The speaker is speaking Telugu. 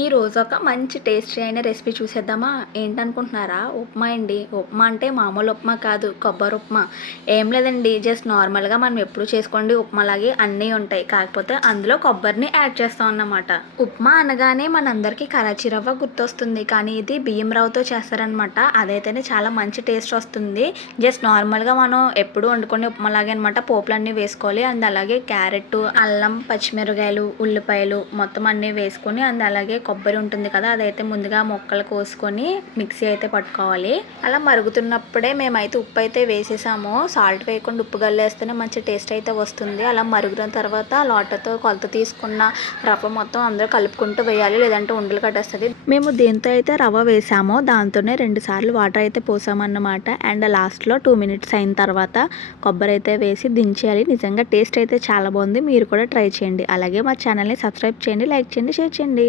ఈరోజు ఒక మంచి టేస్టీ అయిన రెసిపీ చూసేద్దామా? ఏంటనుకుంటున్నారా? ఉప్మా అండి. ఉప్మా అంటే మామూలు ఉప్మా కాదు, కొబ్బరి ఉప్మా. ఏం లేదండి, జస్ట్ నార్మల్‌గా మనం ఎప్పుడు చేసుకోండి ఉప్మాలాగే అన్నీ ఉంటాయి. కాకపోతే అందులో కొబ్బరిని యాడ్ చేస్తాం అన్నమాట. ఉప్మా అనగానే మనందరికీ కరాచీ రవ్వ గుర్తొస్తుంది. కానీ ఇది బియ్యం రవ్వతో చేస్తారనమాట. అదైతేనే చాలా మంచి టేస్ట్ వస్తుంది. జస్ట్ నార్మల్‌గా మనం ఎప్పుడు వండుకునే ఉప్మాలాగే అనమాట. పోపులన్నీ వేసుకోవాలి. అండ్ అలాగే క్యారెట్, అల్లం, పచ్చిమిరపకాయలు, ఉల్లిపాయలు మొత్తం అన్నీ వేసుకొని అండ్ అలాగే కొబ్బరి ఉంటుంది కదా, అదైతే ముందుగా ముక్కలు కోసుకొని మిక్సీ అయితే పట్టుకోవాలి. అలా మరుగుతున్నప్పుడే మేమైతే ఉప్పు అయితే వేసేసాము. సాల్ట్ వేయకుండా ఉప్పు గల్లేస్తేనే మంచి టేస్ట్ అయితే వస్తుంది. అలా మరుగున తర్వాత లోటతో కొలత తీసుకున్న రవ్వ మొత్తం అందరూ కలుపుకుంటూ వేయాలి, లేదంటే ఉండలు కట్టేస్తుంది. మేము దేంతో అయితే రవ్వ వేసామో దాంతోనే 2 సార్లు వాటర్ అయితే పోసామన్నమాట. అండ్ లాస్ట్లో 2 మినిట్స్ అయిన తర్వాత కొబ్బరి అయితే వేసి దించేయాలి. నిజంగా టేస్ట్ అయితే చాలా బాగుంది. మీరు కూడా ట్రై చేయండి. అలాగే మా ఛానల్ని సబ్స్క్రైబ్ చేయండి, లైక్ చేయండి, షేర్ చేయండి.